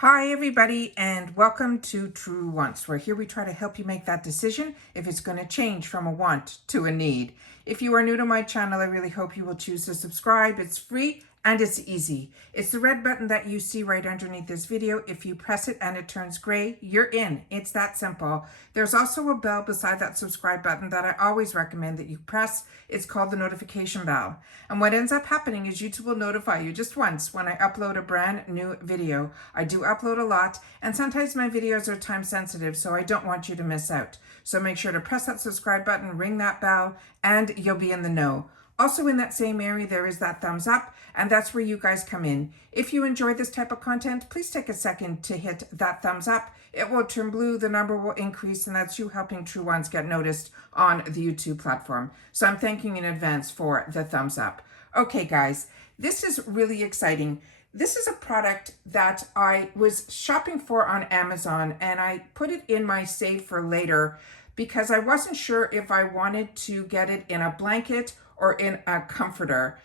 Hi everybody and welcome to True Wants, where here we try to help you make that decision if it's going to change from a want to a need. If you are new to my channel, I really hope you will choose to subscribe. It's free and it's easy. It's the red button that you see right underneath this video. If you press it and it turns gray, you're in. It's that simple. There's also a bell beside that subscribe button that I always recommend that you press. It's called the notification bell. And what ends up happening is YouTube will notify you just once when I upload a brand new video. I do upload a lot, and sometimes my videos are time sensitive, so I don't want you to miss out. So make sure to press that subscribe button, ring that bell, and you'll be in the know. Also in that same area, there is that thumbs up, and that's where you guys come in. If you enjoy this type of content, please take a second to hit that thumbs up. It will turn blue, the number will increase, and that's you helping True Ones get noticed on the YouTube platform. So I'm thanking in advance for the thumbs up. Okay, guys, this is really exciting. This is a product that I was shopping for on Amazon, and I put it in my save for later because I wasn't sure if I wanted to get it in a blanket or in a comforter.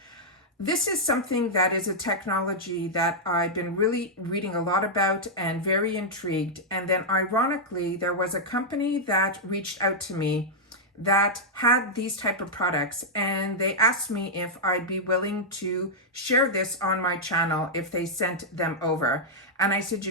This is something that is a technology that I've been really reading a lot about and very intrigued. And then ironically, there was a company that reached out to me that had these type of products, and they asked me if I'd be willing to share this on my channel if they sent them over. And I said,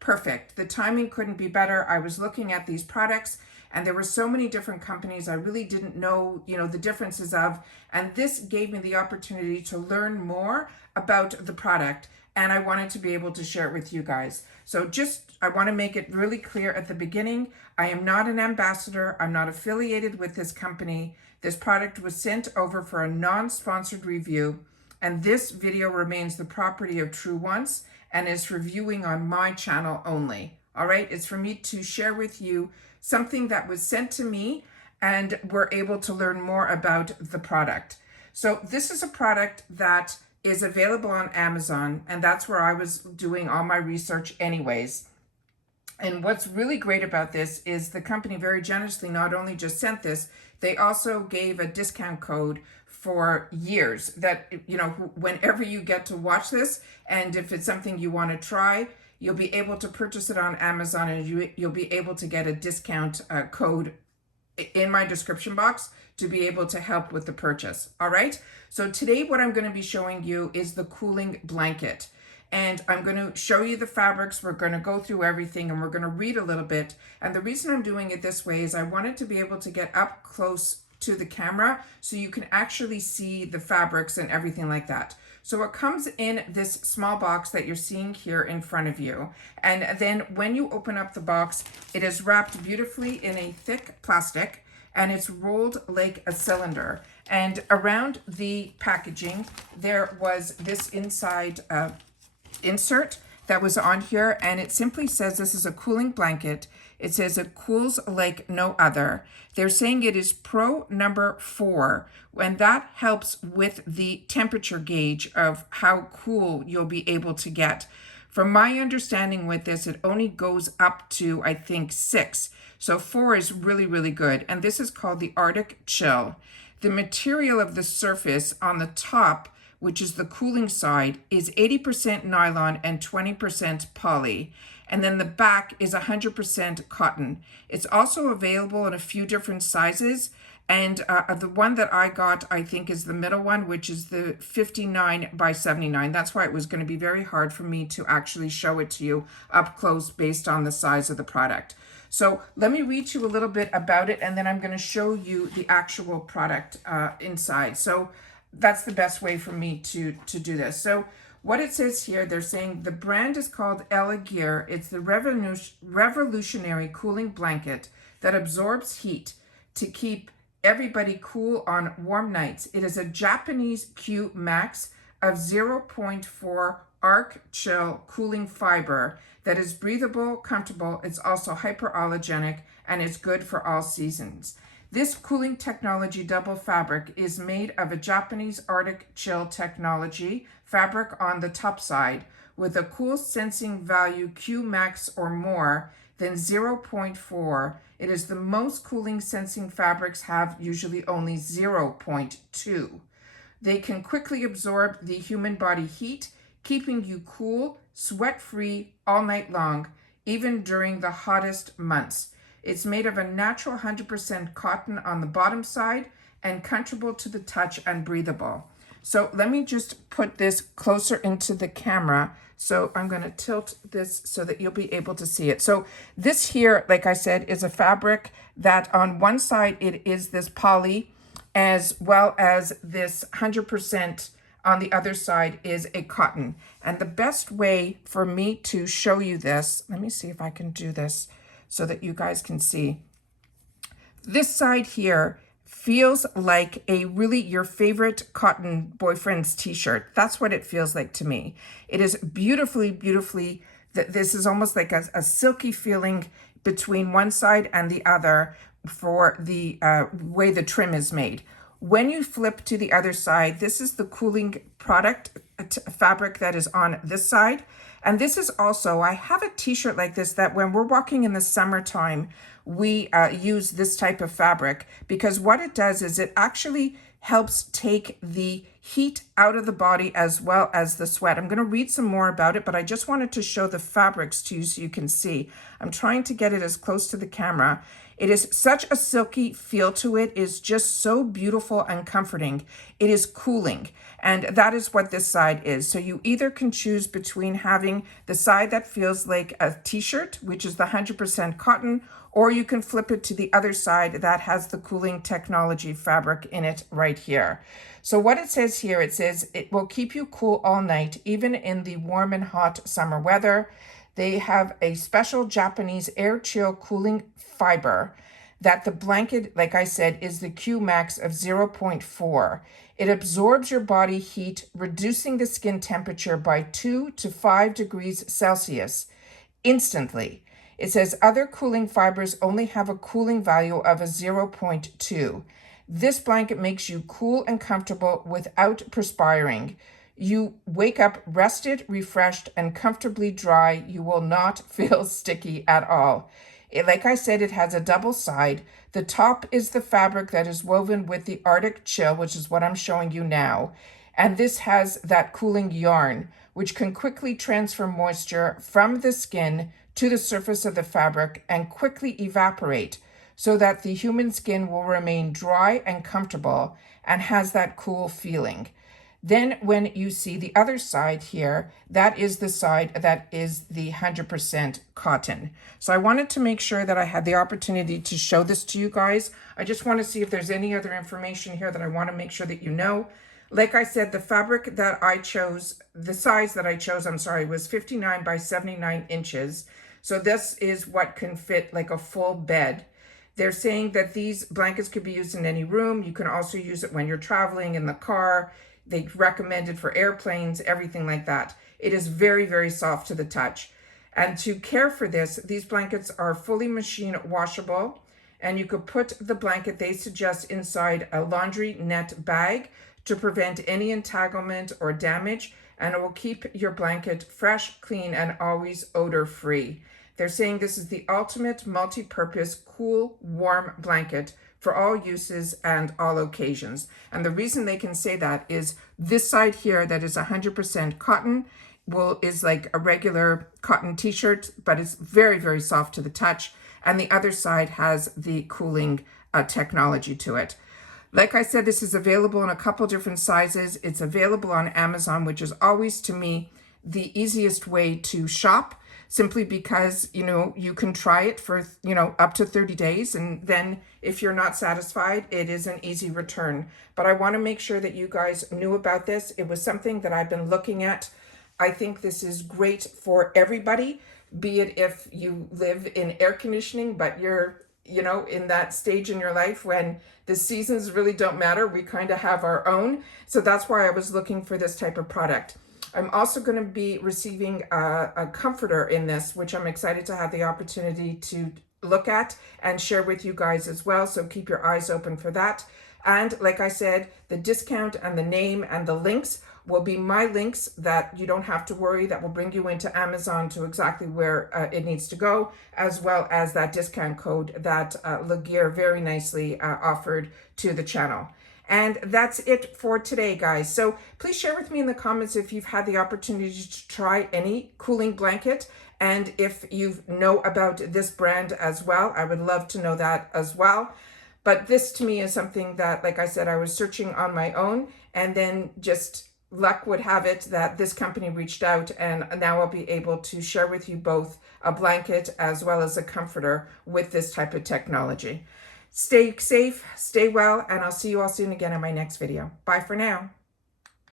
perfect. The timing couldn't be better. I was looking at these products and there were so many different companies I really didn't know, the differences of, and this gave me the opportunity to learn more about the product, and I wanted to be able to share it with you guys. So I want to make it really clear at the beginning, I am not an ambassador. I'm not affiliated with this company. This product was sent over for a non-sponsored review, and this video remains the property of True Ones and is for viewing on my channel only. All right, it's for me to share with you something that was sent to me and we're able to learn more about the product. So this is a product that is available on Amazon, and that's where I was doing all my research anyways. And what's really great about this is the company very generously not only just sent this, they also gave a discount code for years that, whenever you get to watch this, and if it's something you want to try, you'll be able to purchase it on Amazon, and you'll be able to get a discount code in my description box to be able to help with the purchase. All right. So today what I'm going to be showing you is the cooling blanket. And I'm going to show you the fabrics. We're going to go through everything and we're going to read a little bit. And the reason I'm doing it this way is I wanted to be able to get up close to the camera so you can actually see the fabrics and everything like that. So it comes in this small box that you're seeing here in front of you. And then when you open up the box, it is wrapped beautifully in a thick plastic and it's rolled like a cylinder. And around the packaging, there was this inside insert that was on here, and it simply says this is a cooling blanket. It says it cools like no other. They're saying it is Pro number 4, and that helps with the temperature gauge of how cool you'll be able to get. From my understanding with this, it only goes up to, I think, 6. So 4 is really, really good. And this is called the Arctic Chill. The material of the surface on the top, which is the cooling side, is 80% nylon and 20% poly. And then the back is 100% cotton. It's also available in a few different sizes. And the one that I got, I think, is the middle one, which is the 59 by 79. That's why it was going to be very hard for me to actually show it to you up close based on the size of the product. So let me read you a little bit about it, and then I'm going to show you the actual product inside. So that's the best way for me to do this. So what it says here, they're saying the brand is called Elegear. It's the revolutionary cooling blanket that absorbs heat to keep everybody cool on warm nights. It is a Japanese Q Max of 0.4 arc chill cooling fiber that is breathable, comfortable. It's also hypoallergenic, and it's good for all seasons. This cooling technology double fabric is made of a Japanese Arctic Chill technology fabric on the top side with a cool sensing value Q Max or more than 0.4. It is the most cooling sensing fabrics have usually only 0.2. They can quickly absorb the human body heat, keeping you cool sweat-free all night long, even during the hottest months. It's made of a natural 100% cotton on the bottom side and comfortable to the touch and breathable. So let me just put this closer into the camera. So I'm going to tilt this so that you'll be able to see it. So this here, like I said, is a fabric that on one side it is this poly, as well as this 100% on the other side is a cotton. And the best way for me to show you this, let me see if I can do this so that you guys can see. This side here feels like a really your favorite cotton boyfriend's t-shirt. That's what it feels like to me. It is beautifully, this is almost like a silky feeling between one side and the other for the way the trim is made. When you flip to the other side, this is the cooling product fabric that is on this side. And this is also, I have a t-shirt like this that when we're walking in the summertime, we use this type of fabric, because what it does is it actually helps take the heat out of the body as well as the sweat. I'm going to read some more about it, but I just wanted to show the fabrics to you so you can see. I'm trying to get it as close to the camera. It is such a silky feel to it. It is just so beautiful and comforting. It is cooling. And that is what this side is. So you either can choose between having the side that feels like a t-shirt, which is the 100% cotton, or you can flip it to the other side that has the cooling technology fabric in it right here. So what it says here, it says it will keep you cool all night, even in the warm and hot summer weather. They have a special Japanese air chill cooling fiber that the blanket, like I said, is the Q max of 0.4. It absorbs your body heat, reducing the skin temperature by 2 to 5 degrees Celsius instantly. It says other cooling fibers only have a cooling value of a 0.2. This blanket makes you cool and comfortable without perspiring. You wake up rested, refreshed, and comfortably dry. You will not feel sticky at all. Like I said, it has a double side. The top is the fabric that is woven with the Arctic chill, which is what I'm showing you now. And this has that cooling yarn, which can quickly transfer moisture from the skin to the surface of the fabric and quickly evaporate so that the human skin will remain dry and comfortable and has that cool feeling. Then when you see the other side here, that is the side that is the 100% cotton. So I wanted to make sure that I had the opportunity to show this to you guys. I just want to see if there's any other information here that I want to make sure that you know. Like I said, the fabric that I chose, the size that I chose, was 59 by 79 inches. So this is what can fit like a full bed. They're saying that these blankets could be used in any room. You can also use it when you're traveling in the car. They recommend it for airplanes, everything like that. It is very soft to the touch. And to care for this, these blankets are fully machine washable, and you could put the blanket, they suggest, inside a laundry net bag to prevent any entanglement or damage, and it will keep your blanket fresh, clean, and always odor-free. They're saying this is the ultimate multi-purpose, cool, warm blanket for all uses and all occasions. And the reason they can say that is this side here that is 100% cotton is like a regular cotton t-shirt, but it's very soft to the touch. And the other side has the cooling technology to it. Like I said, this is available in a couple different sizes. It's available on Amazon, which is always, to me, the easiest way to shop, simply because, you can try it for, up to 30 days. And then if you're not satisfied, it is an easy return. But I want to make sure that you guys knew about this. It was something that I've been looking at. I think this is great for everybody, be it if you live in air conditioning, but you're, in that stage in your life when the seasons really don't matter. We kind of have our own. So that's why I was looking for this type of product. I'm also going to be receiving a comforter in this, which I'm excited to have the opportunity to look at and share with you guys as well. So keep your eyes open for that. And like I said, the discount and the name and the links will be my links that you don't have to worry, that will bring you into Amazon to exactly where it needs to go, as well as that discount code that Elegear very nicely offered to the channel. And that's it for today, guys. So please share with me in the comments if you've had the opportunity to try any cooling blanket, and if you know about this brand as well. I would love to know that as well. But this to me is something that, like I said, I was searching on my own, and then just luck would have it that this company reached out, and now I'll be able to share with you both a blanket as well as a comforter with this type of technology. Stay safe, stay well, and I'll see you all soon again in my next video. Bye for now.